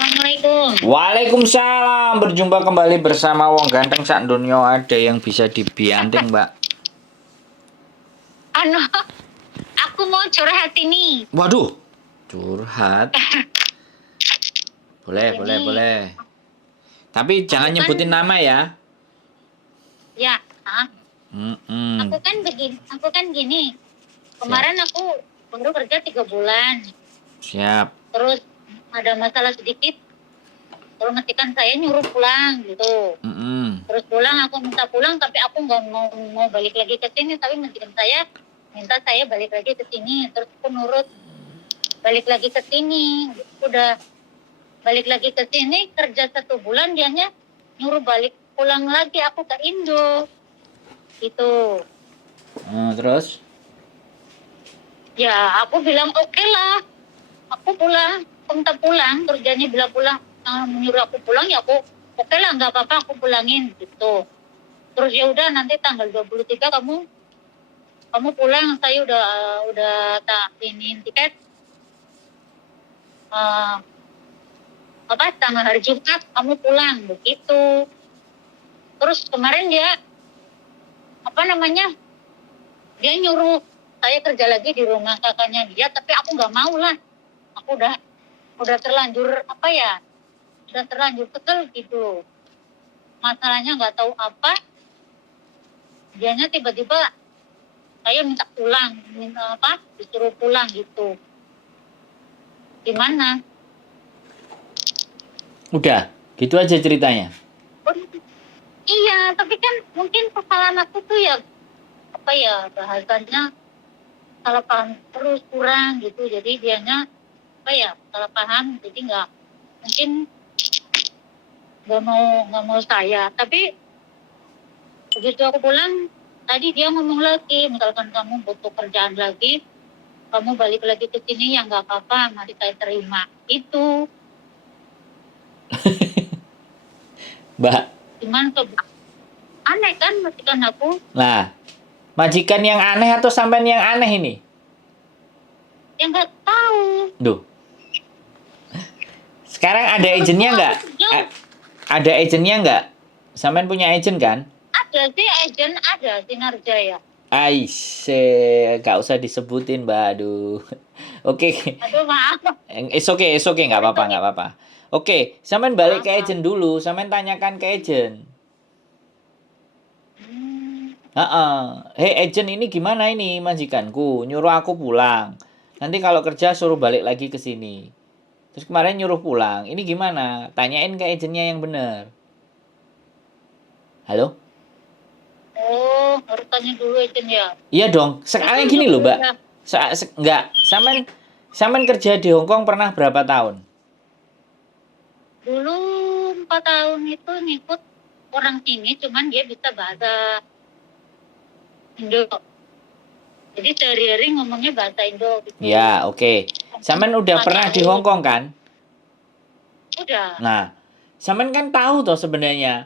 Assalamualaikum. Waalaikumsalam. Berjumpa kembali bersama Wong Ganteng sak donya. Ada yang bisa dibianting, Mbak? Aku mau curhat ini. Waduh, curhat. Boleh, Ini, boleh. Tapi jangan nyebutin nama ya. Ya, Mm-mm. aku kan gini. Kemarin aku baru kerja 3 bulan. Siap. Terus ada masalah sedikit. Terus matikan saya nyuruh pulang gitu. Mm-mm. Terus aku minta pulang, tapi aku nggak mau balik lagi ke sini. Tapi matikan saya minta saya balik lagi ke sini. Terus aku nurut balik lagi ke sini. Udah balik lagi ke sini kerja 1 bulan, dianya nyuruh balik pulang lagi aku ke Indo gitu. Terus? Ya aku bilang oke lah, aku pulang, aku minta pulang. Terus dia bilang pulang, menyuruh aku pulang, ya aku oke lah, nggak apa-apa, aku pulangin gitu. Terus ya udah, nanti tanggal 23 kamu pulang, saya udah tak iniin tiket. Tanggal hari Jumat kamu pulang begitu. Terus kemarin dia dia nyuruh saya kerja lagi di rumah kakaknya dia, tapi aku nggak mau lah. Aku udah terlanjur udah terlanjur kesel gitu. Masalahnya nggak tahu apa, dianya tiba-tiba saya minta pulang, disuruh pulang gitu. Gimana? Udah, gitu aja ceritanya. Iya, tapi kan mungkin kesalahan aku tuh bahasanya salah paham terus, kurang gitu. Jadi dianya salah paham, jadi mungkin nggak mau saya. Tapi begitu aku pulang tadi dia ngomong lagi, misalkan kamu butuh kerjaan lagi, kamu balik lagi ke sini, ya nggak apa-apa, mari saya terima itu. Mbak. Cuman coba aneh kan majikan aku. Nah, majikan yang aneh atau sampean yang aneh ini? Ya nggak tahu. Duh. Sekarang ada agennya nggak? Ada agennya nggak? Sampean punya agen kan? Ada sih agen, ada Sinarja ya. Gak usah disebutin, Mbak. Aduh. Oke. Aduh, maaf. It's okay, nggak apa-apa. Oke, sampean balik ke agen dulu, sampean tanyakan ke agen. Hei agen, ini gimana ini majikanku? Nyuruh aku pulang. Nanti kalau kerja suruh balik lagi ke sini. Terus kemarin nyuruh pulang. Ini gimana? Tanyain ke agennya yang benar. Halo? Oh, harus tanya dulu agen ya. Iya dong. Sekarang gini loh, Mbak. Enggak, sampean kerja di Hong Kong pernah berapa tahun? Dulu 4 tahun itu ngikut orang sini, cuman dia bisa bahasa Indo. Jadi sehari-hari ngomongnya bahasa Indo gitu. Ya, oke. Sampean udah pernah di Hong Kong kan? Udah. Nah, sampean kan tahu toh sebenarnya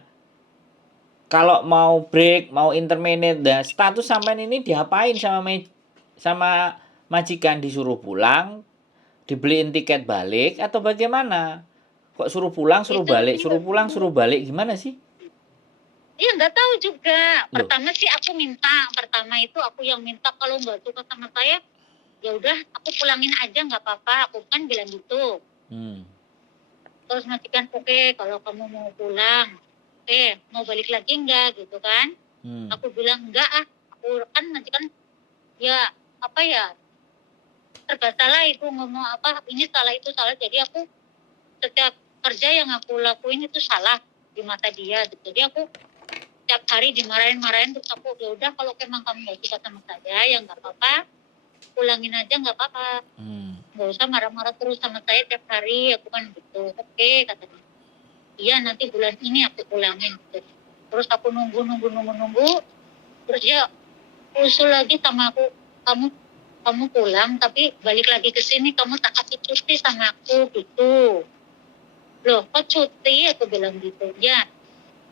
kalau mau break, mau intermediate, dan status sampean ini diapain sama majikan? Disuruh pulang, dibeliin tiket balik atau bagaimana? Kok suruh pulang, suruh balik, suruh pulang, suruh balik, gimana sih? Iya, nggak tahu juga. Loh. Pertama itu aku yang minta, kalau nggak suka sama saya, ya udah aku pulangin aja, nggak apa-apa. Aku kan bilang gitu. Terus majikan, oke, kalau kamu mau pulang, mau balik lagi nggak gitu kan? Aku bilang enggak, aku kan majikan serba salah itu, ngomong ini salah itu salah. Jadi aku setiap kerja yang aku lakuin itu salah di mata dia. Jadi aku setiap hari dimarahin, terus aku ya udah, kalau emang kamu nggak suka sama saya, ya nggak apa-apa, pulangin aja, nggak apa-apa. Nggak usah marah-marah terus sama saya tiap hari. Aku kan gitu. Oke, katanya. Iya, nanti bulan ini aku pulangin gitu. Terus aku nunggu. Terus dia usul lagi sama aku, kamu pulang tapi balik lagi ke sini, kamu tak kasih cuti sama aku gitu. Loh, kok cuti? Aku bilang gitu. Ya,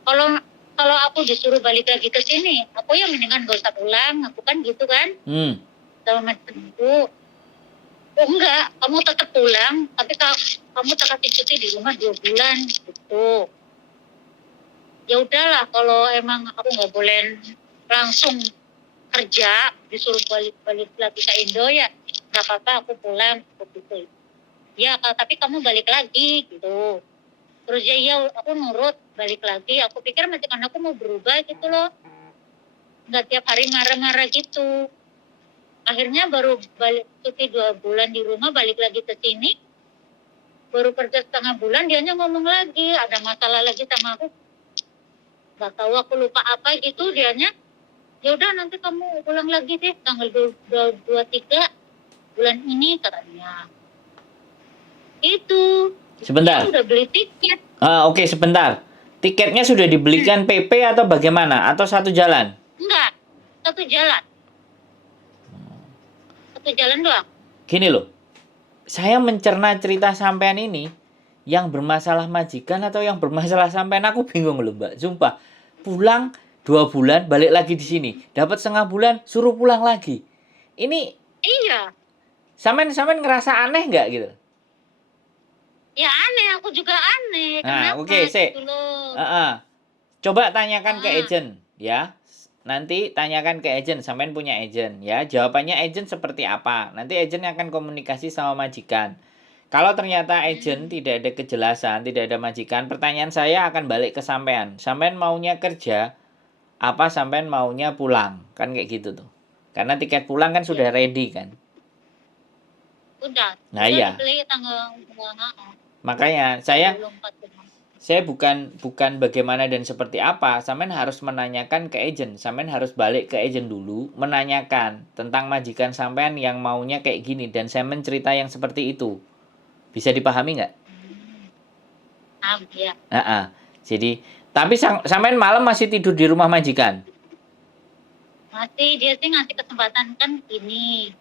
kalau aku disuruh balik lagi ke sini, aku ya mendingan gak usah pulang. Aku kan gitu kan. Sama macam itu. Oh enggak, kamu tetap pulang, tapi kamu tak kasih cuti di rumah 2 bulan gitu. Ya udahlah, kalau emang aku nggak boleh langsung kerja, disuruh balik lagi ke Indo ya nggak apa-apa, aku pulang gitu. Ya tapi kamu balik lagi gitu. Terus ya iya aku nurut balik lagi. Aku pikir majikan aku mau berubah gitu loh, nggak tiap hari marah-marah gitu. Akhirnya baru balik cuti 2 bulan di rumah, balik lagi ke sini, baru kerja setengah bulan dianya ngomong lagi ada masalah lagi sama aku, nggak tahu aku lupa apa gitu. Dianya ya udah nanti kamu pulang lagi deh tanggal 23 bulan ini katanya. Itu dia Sebentar. udah beli tiket. Oke, sebentar. Tiketnya sudah dibelikan PP atau bagaimana? Atau satu jalan? Enggak, satu jalan, satu jalan doang. Gini loh, saya mencerna cerita sampean ini, yang bermasalah majikan atau yang bermasalah sampean, aku bingung loh Mbak. Sumpah, pulang 2 bulan, balik lagi di sini. Dapat setengah bulan, suruh pulang lagi. Ini, Iya, sampean ngerasa aneh nggak gitu? ya aneh, aku juga aneh. Nah, Kenapa oke, gitu loh? Coba tanyakan ke Ah, agent, ya. Nanti tanyakan ke agent, sampean punya agent, ya. Jawabannya agent seperti apa? Nanti agent akan komunikasi sama majikan. Kalau ternyata agent tidak ada kejelasan, tidak ada majikan, pertanyaan saya akan balik ke sampean. Sampean maunya kerja, apa sampean maunya pulang? Kan kayak gitu tuh. Karena tiket pulang kan ya sudah ready kan. udah, Nah udah iya, dibeli tanggal makanya saya 24 Juni. saya bukan bagaimana dan seperti apa. Sampean harus menanyakan ke agent. Sampean harus balik ke agent dulu, menanyakan tentang majikan sampean yang maunya kayak gini dan saya mencerita yang seperti itu. Bisa dipahami nggak? Ya. Jadi, tapi sampean malam masih tidur di rumah majikan. Masih dia sih ngasih kesempatan kan gini.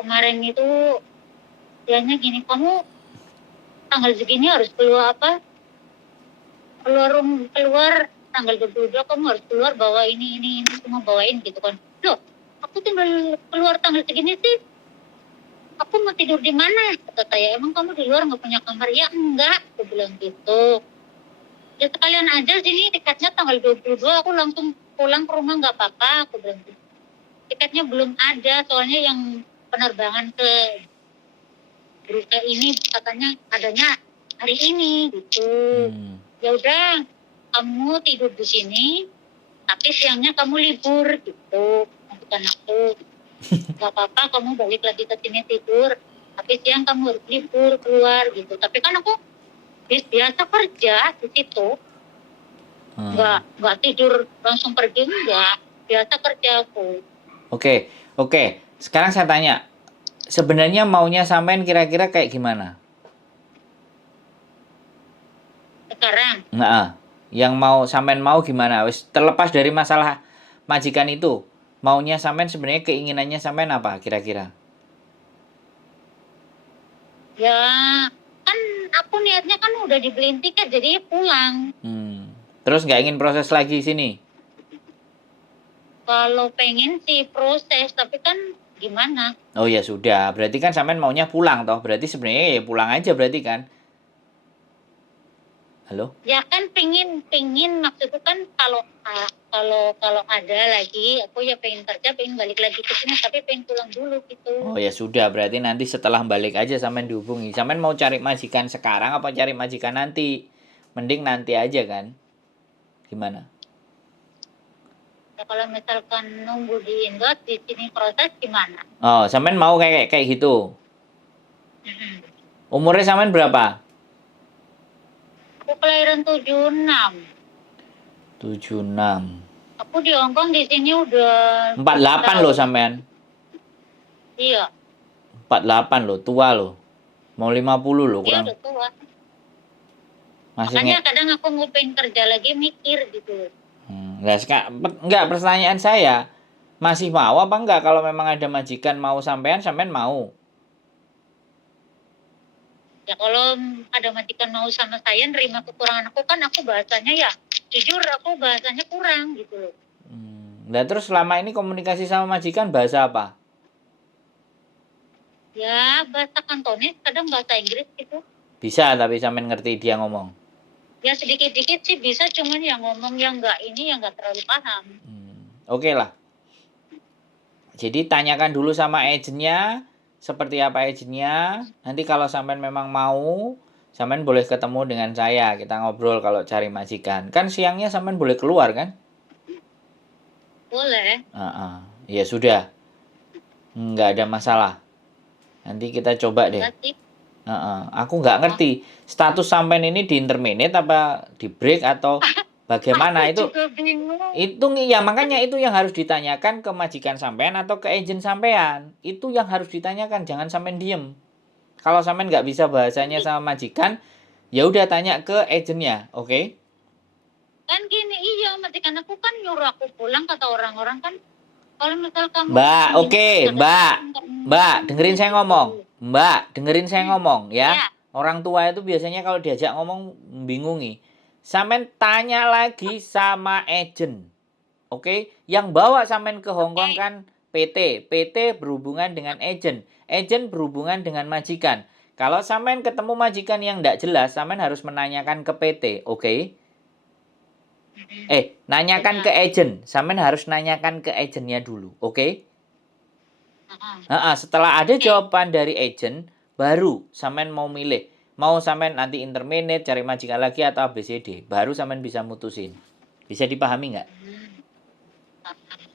Kemarin itu dianya gini, kamu tanggal segini harus keluar apa? Keluar tanggal 22 kamu harus keluar bawa ini semua bawain gitu kan. Loh, aku tinggal keluar tanggal segini sih. Aku mau tidur di mana? Kata saya, emang kamu di luar nggak punya kamar? Ya enggak, aku bilang gitu. Ya sekalian aja sini tiketnya tanggal 22, aku langsung pulang ke rumah nggak apa-apa, aku bilang gitu. Tiketnya belum ada, soalnya yang penerbangan ke Brunei ini katanya adanya hari ini gitu. Ya udah, kamu tidur di sini, tapi siangnya kamu libur gitu. Bukan aku, nggak apa-apa, kamu balik lagi ke sini tidur, tapi siang kamu harus libur keluar gitu. Tapi kan aku biasa kerja di situ, nggak tidur langsung pergi, enggak, biasa kerja aku. Oke. Sekarang saya tanya, sebenarnya maunya sampean kira-kira kayak gimana? Sekarang Nah, yang sampean mau gimana? Wis terlepas dari masalah majikan itu, maunya sampean sebenarnya keinginannya sampean apa kira-kira? ya kan aku niatnya kan udah dibeliin tiket jadi pulang. Terus nggak ingin proses lagi sini? Kalau pengen sih proses, tapi kan gimana? Oh ya sudah, berarti kan sampean maunya pulang toh. Berarti sebenarnya ya pulang aja berarti kan? Halo? Ya kan pengin maksudku kan kalau ada lagi aku ya pengen kerja, pengen balik lagi ke sini, tapi pengen pulang dulu gitu. Oh ya sudah, berarti nanti setelah balik aja sampean dihubungi. Sampean mau cari majikan sekarang apa cari majikan nanti? Mending nanti aja kan? Gimana? Ya kalau misalkan nunggu di Indo di sini proses gimana? Oh, sampean mau kayak gitu. Mm-mm. Umurnya sampean berapa? Aku kelahiran 76. 76. Aku di Hongkong di sini udah 48 loh sampean. Iya, 48 loh, tua loh. Mau 50 loh, dia kurang. udah tua. Masih Makanya kadang aku mau pengen kerja lagi mikir gitu. enggak, pertanyaan saya. Masih mau apa enggak kalau memang ada majikan mau sampean mau? Ya kalau ada majikan mau sama saya nerima kekurangan aku kan aku bahasanya ya jujur aku bahasanya kurang gitu loh. Nah terus selama ini komunikasi sama majikan bahasa apa? Ya bahasa Kantonis, kadang bahasa Inggris gitu. Bisa, tapi sampean ngerti dia ngomong. Ya sedikit-dikit sih bisa, cuman yang ngomong yang nggak ini yang nggak terlalu paham. Oke lah. Jadi tanyakan dulu sama agennya, seperti apa agennya. Nanti kalau sampean memang mau, sampean boleh ketemu dengan saya. Kita ngobrol kalau cari majikan. Kan siangnya sampean boleh keluar kan? Boleh. Ya sudah, nggak ada masalah. Nanti kita coba deh. Enggak sih. Aku nggak ngerti status sampean ini di interminate apa di break atau bagaimana itu. Juga bingung. Itu ya makanya itu yang harus ditanyakan ke majikan sampean atau ke agent sampean. Itu yang harus ditanyakan, jangan sampean diem. Kalau sampean nggak bisa bahasanya sama majikan, ya udah tanya ke agentnya, oke? Kan gini, iya majikan aku kan nyuruh aku pulang, kata orang-orang kan kalau misal kamu Mbak, oke, Mbak, dengerin saya ngomong. Mbak, dengerin saya ngomong ya. Ya. Orang tua itu biasanya kalau diajak ngomong membingungi. Sampean tanya lagi sama agent. Oke, yang bawa sampean ke Hong Kong kan PT. PT berhubungan dengan agent. Agent berhubungan dengan majikan. Kalau sampean ketemu majikan yang tidak jelas, sampean harus menanyakan ke PT, oke? Nanyakan ke agent. Sampean harus nanyakan ke agentnya dulu, oke? Setelah ada jawaban dari agent, baru sampean mau milih. Mau sampean nanti interminate, cari majikan lagi atau ABCD. Baru sampean bisa mutusin. Bisa dipahami nggak?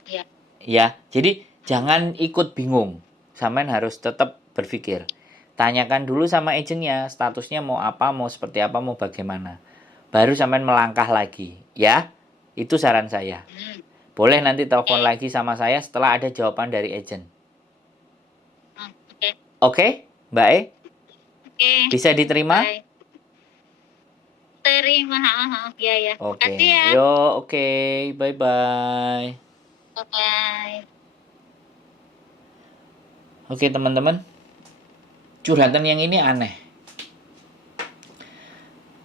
Ya. Ya, jadi jangan ikut bingung. Sampean harus tetap berpikir. Tanyakan dulu sama agentnya, statusnya mau apa, mau seperti apa, mau bagaimana. Baru sampean melangkah lagi, ya. Itu saran saya. Boleh nanti telepon lagi sama saya setelah ada jawaban dari agent. Oke, Mbak E? Oke. Bisa diterima? Bye. Terima, ya. Oke. Makasih ya. Yo, oke. Bye-bye. Bye. Oke, teman-teman. Curhatan yang ini aneh.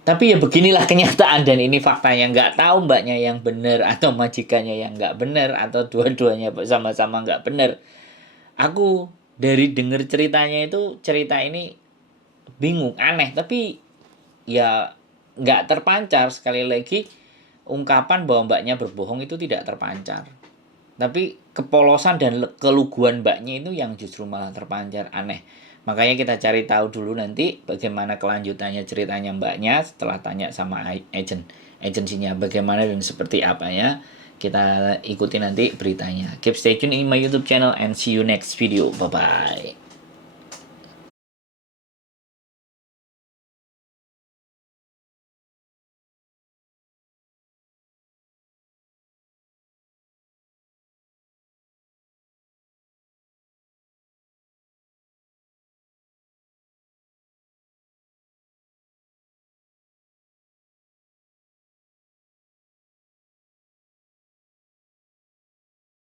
Tapi ya beginilah kenyataan dan ini faktanya. Nggak tahu mbaknya yang benar atau majikannya yang nggak benar atau dua-duanya sama-sama nggak benar. Aku dari denger ceritanya itu, cerita ini bingung, aneh. Tapi ya nggak terpancar. Sekali lagi, ungkapan bahwa mbaknya berbohong itu tidak terpancar. Tapi kepolosan dan keluguan mbaknya itu yang justru malah terpancar, aneh. Makanya kita cari tahu dulu nanti bagaimana kelanjutannya ceritanya mbaknya setelah tanya sama agensinya bagaimana dan seperti apanya. Kita ikuti nanti beritanya. Keep stay tune in my YouTube channel and see you next video. Bye-bye.